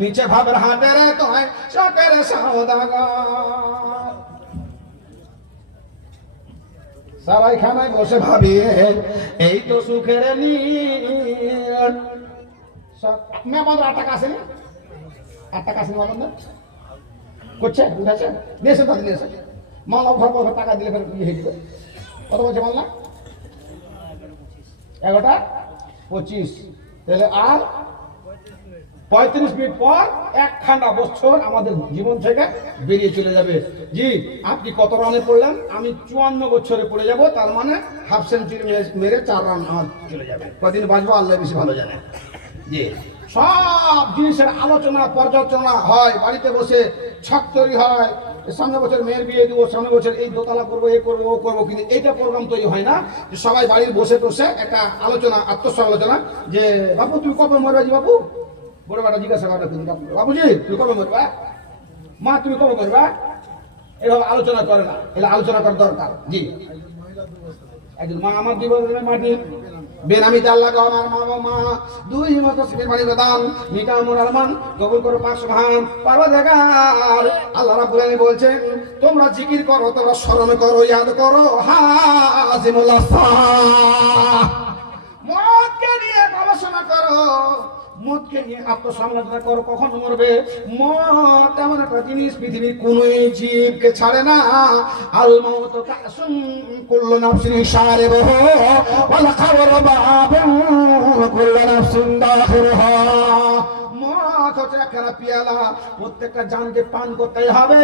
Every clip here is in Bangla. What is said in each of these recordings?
নিচে ভাবের হাটের তোয় চকের সওদাগর সবাই খানায় বসে ভাবি এই তো সুখের মেহমান 8 টাকা আসেনি 8 টাকা আসেনি মেহমান করছে বুঝেছে নিয়েছে তাদের নিয়েছে মালা ঘর টাকা দিলে ফের ইয়ে হয়ে যাবে কত বলছে মাল না 11টা 25 তাহলে আর 35 মিনিট পর একখানা বছর আমাদের জীবন থেকে বেরিয়ে চলে যাবে। জি আপনি কত রানে পড়লেন? আমি 54 বছরে পড়ে যাব, তার মানে হাফ সেঞ্চুরি মেরে 4 রান আমার চলে যাবে। কদিন বাঁচবো আল্লাহ বেশি ভালো জানে। জি সব জিনিসের আলোচনা পর্যালোচনা হয়, বাড়িতে বসে ছক তৈরি হয়, সামনে বছর মেয়ের বিয়ে দেবো, সামনে বছর এই দোতলা করবো, এ করবো, ও করবো, কিন্তু এইটা প্রোগ্রাম তৈরি হয় না যে সবাই বাড়ির বসে বসে একটা আলোচনা, আত্মসমালোচনা যে বাপু তুমি কবে মরবে? জি বাপু বড় বেটা জিজ্ঞাসা করে বাবুজি তুমি কবে মরবা? মা তুমি কবে মরবা? এভাবে আলোচনা করে না, এটা আলোচনা করার দরকার। জি একজন মা আমার জীবন মাটি বেনামিতে আল্লাহ আমার মা দুই মতো সিমের বাড়ি বেদান মিটা মোর আরমান কবুল করো 500 ভান পারওয়ারদিগার। আল্লাহ রাব্বুল আলামিন বলছেন তোমরা জিকির করো, তোমরা স্মরণ করো, ইয়াদ করো হাজিমুল আসাহ। মতকে নিয়ে গবেষণা করো, মতকে নিয়ে আত্মসমালোচনা করো, কখন মরবে। মত এমন একটা জিনিস পৃথিবীর কোন জীবকে ছাড়ে না। আল মাউতু কাসুম কুল্লু নাফসিন শারিবুহু ওয়াল খাবরু বাবুন কুল্লু নাফসিন দাখিলুহা। মত হচ্ছে একখানা পিয়ালা, প্রত্যেকটা জানকে পান করতেই হবে।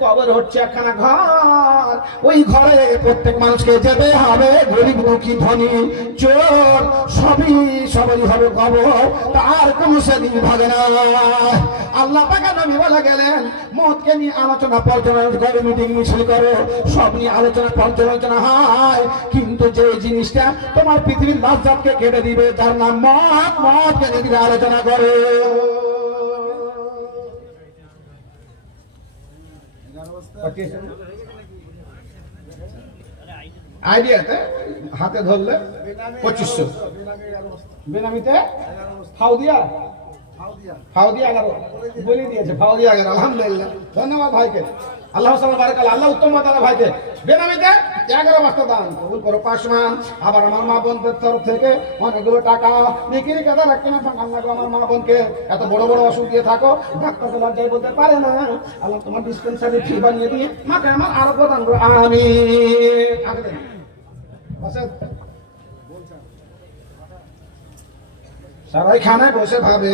কবর হচ্ছে একখানা ঘর, ওই ঘরে প্রত্যেক মানুষকে যেতে হবে। গরিব দুঃখী ধনী চোর সবই হবে কবর, তার কোনো সেদিন ভাগে না। আল্লাহ পাক নবী বলে গেলেন মতকে নিয়ে আলোচনা পর্যালোচনা করে, মিটিং মিছিল করো, সব নিয়ে আলোচনা পর্যালোচনা হয়, কিন্তু যে জিনিসটা তোমার পৃথিবীর লাজ্জাতকে কেটে দিবে তার নাম মত। মতকে নিয়ে আলোচনা করো। আইডিয়াতে হাতে ধরলে 2500, বেনামিতে ফাউদিয়া 11 বলে দিয়েছে, ফাউদিয়া 11। আলহামদুলিল্লাহ, ধন্যবাদ ভাইকে, আল্লাহ বারাকাল্লাহ, আল্লাহ উত্তম দাদা ভাইকে। বেনামিতে 11 বস্তা দান কবুল করো 5 মান। আবার আমার মা বোনদের তরফ থেকে অনেকগুলো টাকা নিকিরি কাদা রাখতে না আল্লাহ আমার মা বোনকে এত বড় বড় অসুখ দিয়ে থাকো, ডাক্তার তো লজ্জায় বলতে পারে না, আল্লাহ তোমার ডিসপেন্সারি ফি বানিয়ে দিয়ে মাকে আমার আরো প্রদান করো আমিন। আগে দেন সবাই খানায় বসে ভাবে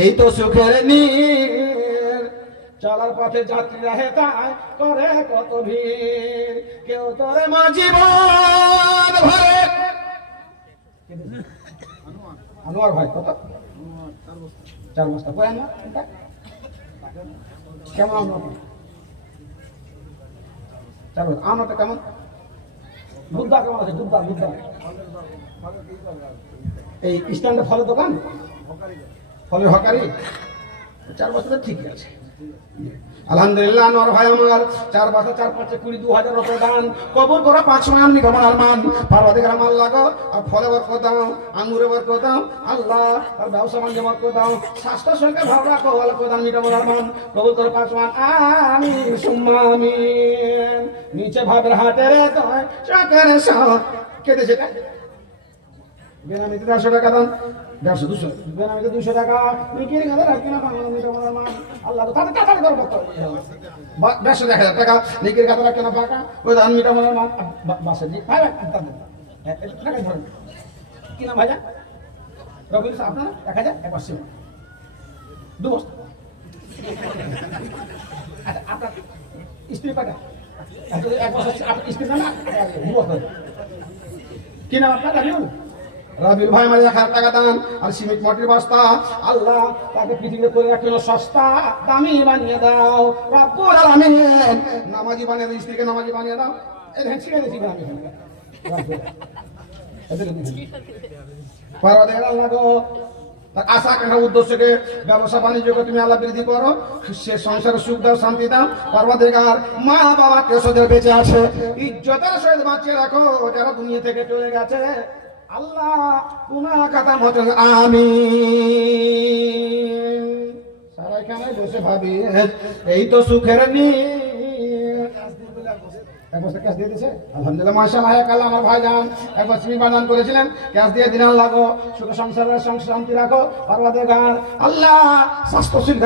এই তো সুখের নীর, চলার পথে যাত্রীরা হেতায় করে কত ভিড়, কেউ তোরে মা জীবন ভরে। আনোয়ার ভাই কত? 4 বস্তা কই আনোয়ার? কেমন আনোয়ার? 4 বস্তা আনোয়ারটা কেমন? দুধদা কেমন আছে? দুধদা এই স্ট্যান্ডে ফলের দোকান, ফলের হকারি, 4 বছর ঠিকই আছে। আলহামদুলিল্লাহ আনোয়ার ভাই আমার 4 বছর 4 5 20 2000 রুপে দান কবুল করো 5 মান নিগমন আরমান পারওয়ারদিগার আমার লাগো। আর ফলে বরকত দাও, আঙ্গুরে বরকত দাও আল্লাহ, আর ব্যবসা বাণিজ্যে বরকত দাও, স্বাস্থ্য সঙ্গে ভালো রাখো, বরকত দান নিগমন আরমান কবুল করো 5 মান আমিন সুম্মা আমিন। নিচে ভাবের হাতের তোয় চকের সওদাগর কেটে সেটা বেনামিতে 150 টাকা দান, 150 200 বেনামিতে 200 টাকা নিকির গাদা রাখি না বাংলা মিটা আমার মান আল্লাহ তাতে টাকা করব কত 150 টাকা নিকির গাদা রাখি না টাকা ওই দান মিটা আমার মান বাসা জি ভাই টাকা ধরেন কি না ভাইয়া রবির আপনারা 1000 150 2 বস্তা। আচ্ছা আপনার স্ত্রী টাকা আচ্ছা 1 বছর আপনার স্ত্রী না 2 বস্তা কি নাম আপনার? রাবিউল ভাই আমার 1000 টাকা দান আর সিমেন্ট মাটির বস্তা আল্লাহ তাকে পৃথিবীতে করে রাখলো সস্তা দামি বানিয়ে দাও রব্বুল আলামিন। নামাজি বানিয়ে দাও, স্ত্রীকে নামাজি বানিয়ে দাও। এই দেখেন শিখে দিয়েছি আমি পারওয়ারদিগার আল্লাহ গো, তার আশা আকাঙ্ক্ষা উদ্দেশ্যকে ব্যবসা বাণিজ্যকে তুমি আল্লাহ বৃদ্ধি করো, সে সংসারে সুখ দাও, শান্তি দাও পারওয়ারদিগার। মা বাবা কেউ বেঁচে আছে ইজ্জতের সহিত বাঁচিয়ে রাখো, যারা দুনিয়া থেকে চলে গেছে আল্লাহ পুনা কাতা মত আমিন। সারা এখানে বসে ভাবি এই তো সুখের নি ক্যাশ দিয়ে দিয়েছে আলহামদুলিল্লাহ মাশাআল্লাহ আল্লাহ আমার ভাইজান একবার সিমি বানান করেছিলেন ক্যাশ দিয়ে দিন লাগো সুখ সংসারের শান্তি রাখো পারওয়ারদিগার আল্লাহ স্বাস্থ্যশীল